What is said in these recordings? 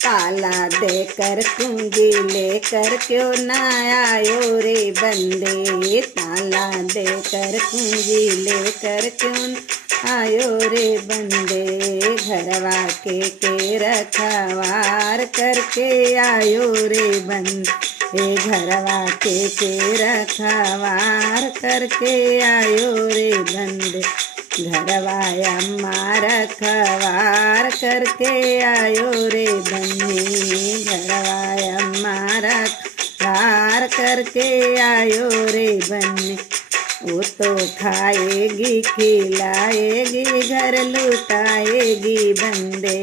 ताला देकर कुंजी लेकर क्यों न आयो रे बंदे। ताला देकर कुंजी लेकर क्यों न आयो रे बंदे। घरवा के रखवार करके आयो रे बंदे। घरवा के रखवार करके आयो रे बंदे। घरवा अम्मा रखवार करके आयो रे बन्नी। घरवा अम्मा रखवार करके आयो रे बन्नी। वो तो खाएगी खिलाएगी घर लुटाएगी बंदे।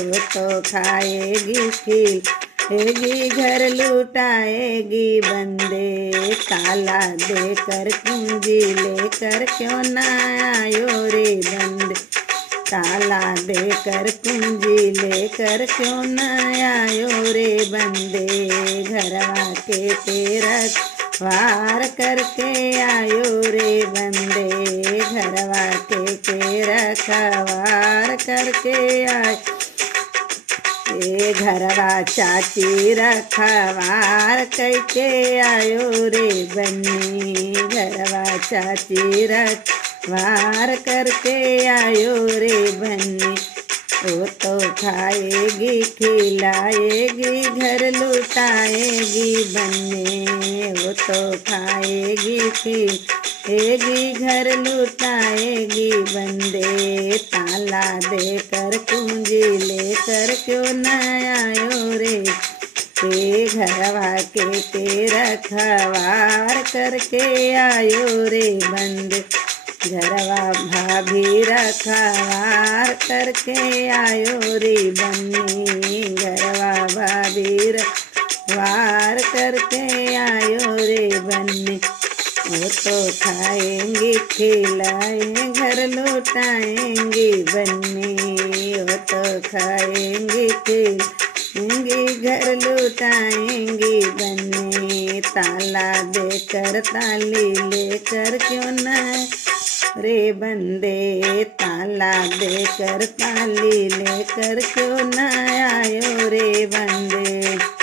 वो तो खाएगी खिलाएगी घर लुटाएगी बंदे। ताला देकर कुंजी लेकर क्यों न आयो रे बंदे। ताला देकर कुंजी लेकर क्यों न आयो रे बंदे। घरवा के रखवार करके आयो रे बंदे। घरवा के रखवार करके आयो। घरवा चाची रखवार करके आयो रे बन्नी। घरवा चाची रखवार करके आयो रे बन्नी। वो तो खाएगी खिलाएगी घर लुटाएगी बन्नी। वो तो खाएगी खिलाएगी घर लुटाएगी बंदे। ताला देकर कुंजी लेकर क्यों न आयो रे। घरवा के रखवार करके आयो रे बंदे। घरवा भाभी रखवार करके आयो रे बन्नी। घरवा भाभी रखवार करके आयो रे बन्नी। वो तो खाएंगी खिलाएंगे घर लुटाएंगी बन्नी। वो तो खाएंगी खिलाएंगी घर लुटाएंगी बन्नी। ताला देकर ताली लेकर क्यों न रे बंदे। ताला देकर ताली लेकर क्यों न आयो रे बंदे।